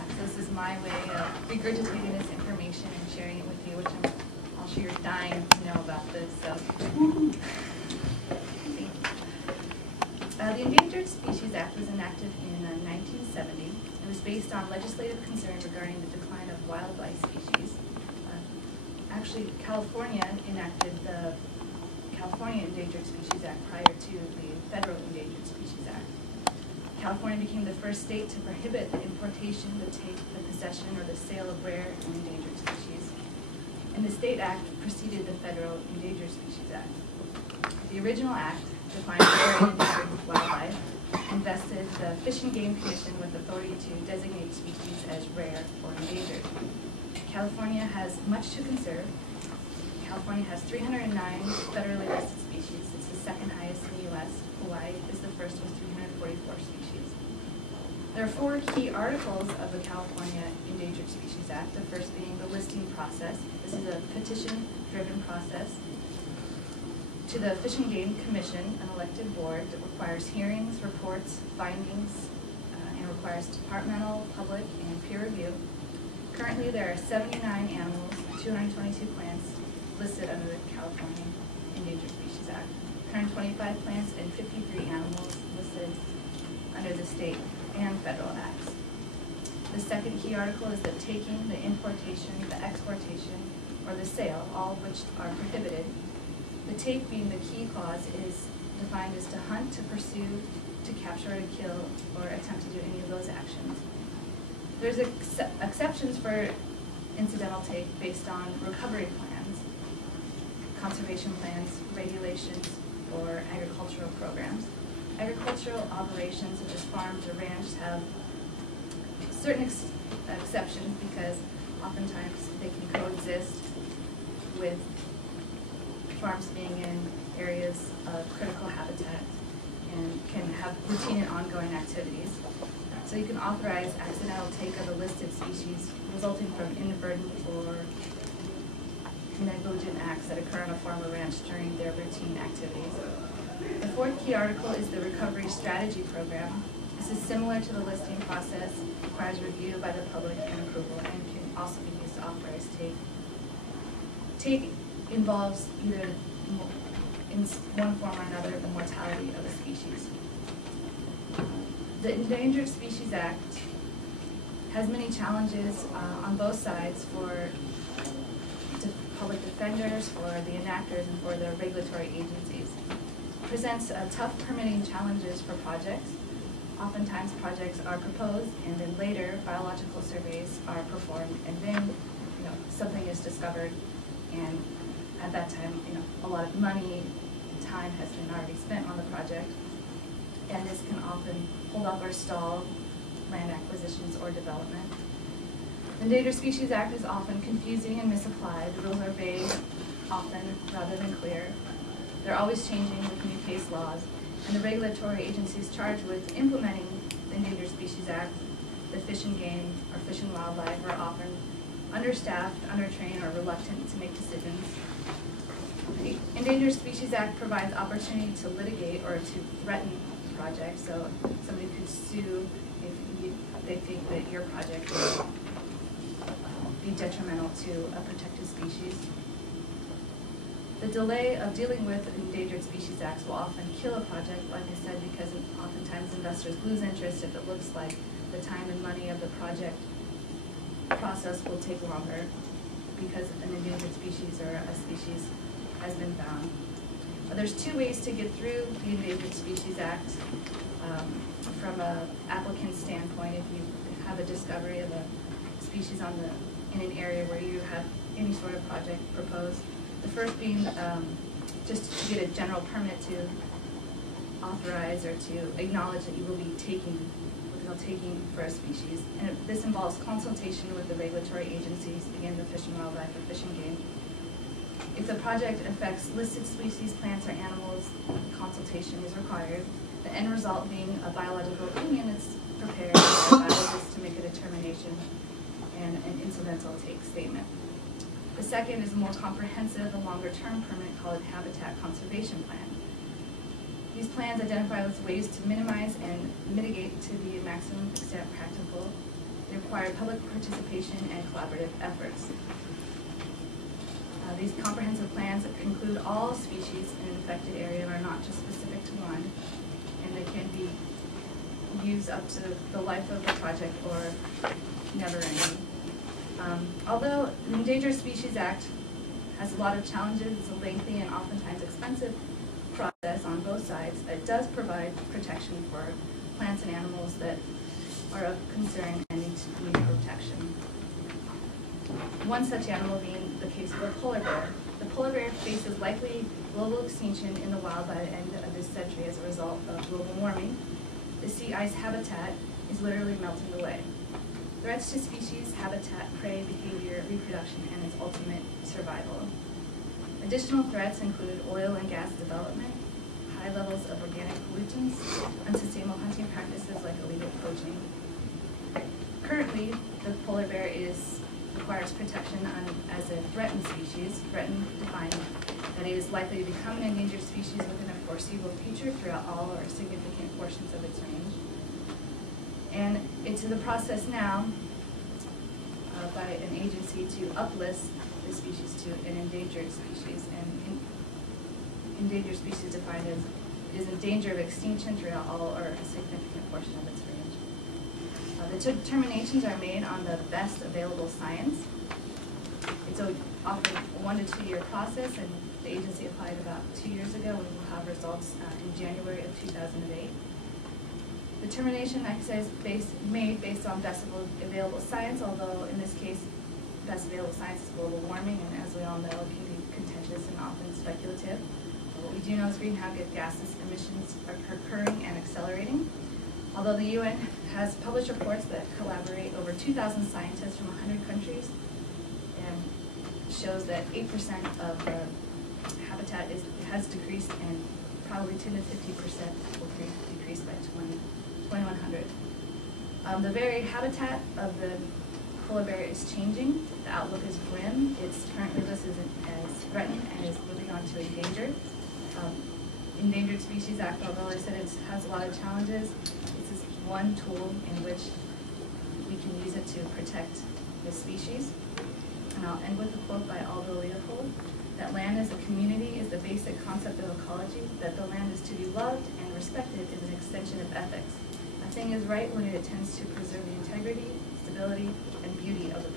Act. So this is my way of regurgitating this information and sharing it with you, which I'm sure you're dying to know about this. So, thank you. The Endangered Species Act was enacted in 1970. It was based on legislative concern regarding the decline of wildlife species. Actually, California enacted the California Endangered Species Act prior to the Federal Endangered Species Act. California became the first state to prohibit the importation, the take, the possession, or the sale of rare and endangered species. And the state act preceded the Federal Endangered Species Act. The original act defined rare and endangered wildlife, invested the Fish and Game Commission with authority to designate species as rare or endangered. California has much to conserve. California has 309 federally listed species. It's the second highest in the U.S. Hawaii is the first with 344 species. There are 4 key articles of the California Endangered Species Act, the first being the listing process. This is a petition-driven process to the Fish and Game Commission, an elected board that requires hearings, reports, findings, and requires departmental, public, and peer review. Currently, there are 79 animals, 222 plants listed under the California Endangered Species Act, 125 plants and 53 animals listed under the state and federal acts. The second key article is the taking, the importation, the exportation, or the sale, all of which are prohibited. The take being the key clause is defined as to hunt, to pursue, to capture, or to kill, or attempt to do any of those actions. There's exceptions for incidental take based on recovery plans, conservation plans, regulations, or agricultural programs. Agricultural operations such as farms or ranches have certain exceptions because oftentimes they can coexist with farms being in areas of critical habitat and can have routine and ongoing activities. So you can authorize accidental take of a listed species resulting from inadvertent or negligent acts that occur on a farm or ranch during their routine activities. The fourth key article is the Recovery Strategy Program. This is similar to the listing process, requires review by the public and approval, and can also be used to authorize take. Take involves either, in one form or another, the mortality of a species. The Endangered Species Act has many challenges on both sides for public defenders, for the enactors, and for the regulatory agencies. It presents tough permitting challenges for projects. Oftentimes projects are proposed and then later biological surveys are performed and then something is discovered, and at that time a lot of money, time has been already spent on the project, and this can often hold up or stall land acquisitions or development. The Endangered Species Act is often confusing and misapplied. The rules are vague, often rather than clear. They're always changing with new case laws, and the regulatory agencies charged with implementing the Endangered Species Act, the Fish and Game or Fish and Wildlife, are often understaffed, undertrained, or reluctant to make decisions. The Endangered Species Act provides opportunity to litigate or to threaten projects, so somebody could sue if they think that your project will be detrimental to a protected species. The delay of dealing with Endangered Species Acts will often kill a project, like I said, because oftentimes investors lose interest if it looks like the time and money of the project process will take longer because an endangered species or a species has been found. There's 2 ways to get through the Endangered Species Act. From an applicant's standpoint, if you have a discovery of a species in an area where you have any sort of project proposed, the first being just to get a general permit to authorize or to acknowledge that you will be taking for a species. And this involves consultation with the regulatory agencies, again the Fish and Wildlife or Fish and Game. If the project affects listed species, plants, or animals, consultation is required. The end result being a biological opinion is prepared by a biologist to make a determination and an incidental take statement. The second is a more comprehensive and longer-term permit called Habitat Conservation Plan. These plans identify ways to minimize and mitigate to the maximum extent practical. They require public participation and collaborative efforts. These comprehensive plans include all species in an affected area and are not just specific to one, and they can be used up to the life of the project or never ending. Although the Endangered Species Act has a lot of challenges, it's a lengthy and oftentimes expensive process on both sides, it does provide protection for plants and animals that are of concern and need protection. One such animal being the case of the polar bear. The polar bear faces likely global extinction in the wild by the end of this century as a result of global warming. The sea ice habitat is literally melting away. Threats to species, habitat, prey, behavior, reproduction, and its ultimate survival. Additional threats include oil and gas development, high levels of organic pollutants, unsustainable hunting practices like illegal poaching. Currently, the polar bear requires protection as a threatened species, threatened defined that it is likely to become an endangered species within a foreseeable future throughout all or significant portions of its range. And it's in the process now by an agency to uplist the species to an endangered species, and endangered species defined as it is in danger of extinction throughout all or a significant portion of its range. The determinations are made on the best available science. It's often a 1 to 2 year process, and the agency applied about 2 years ago, and we'll have results in January of 2008. Determination, like I said, is made based on best available science, although in this case, best available science is global warming, and as we all know, it can be contentious and often speculative. But what we do know is greenhouse gases emissions are occurring and accelerating. Although the UN has published reports that collaborate over 2,000 scientists from 100 countries, and shows that 8% of the habitat has decreased, and probably 10 to 50% will decrease by 2100. The very habitat of the polar bear is changing. The outlook is grim. It's currently listed as threatened and is moving on to endangered. Endangered Species Act, although I said it has a lot of challenges, this is one tool in which we can use it to protect the species. And I'll end with a quote by Aldo Leopold, that land as a community is the basic concept of ecology, that the land is to be loved and respected is an extension of ethics. A thing is right when it attends to preserve the integrity, stability, and beauty of the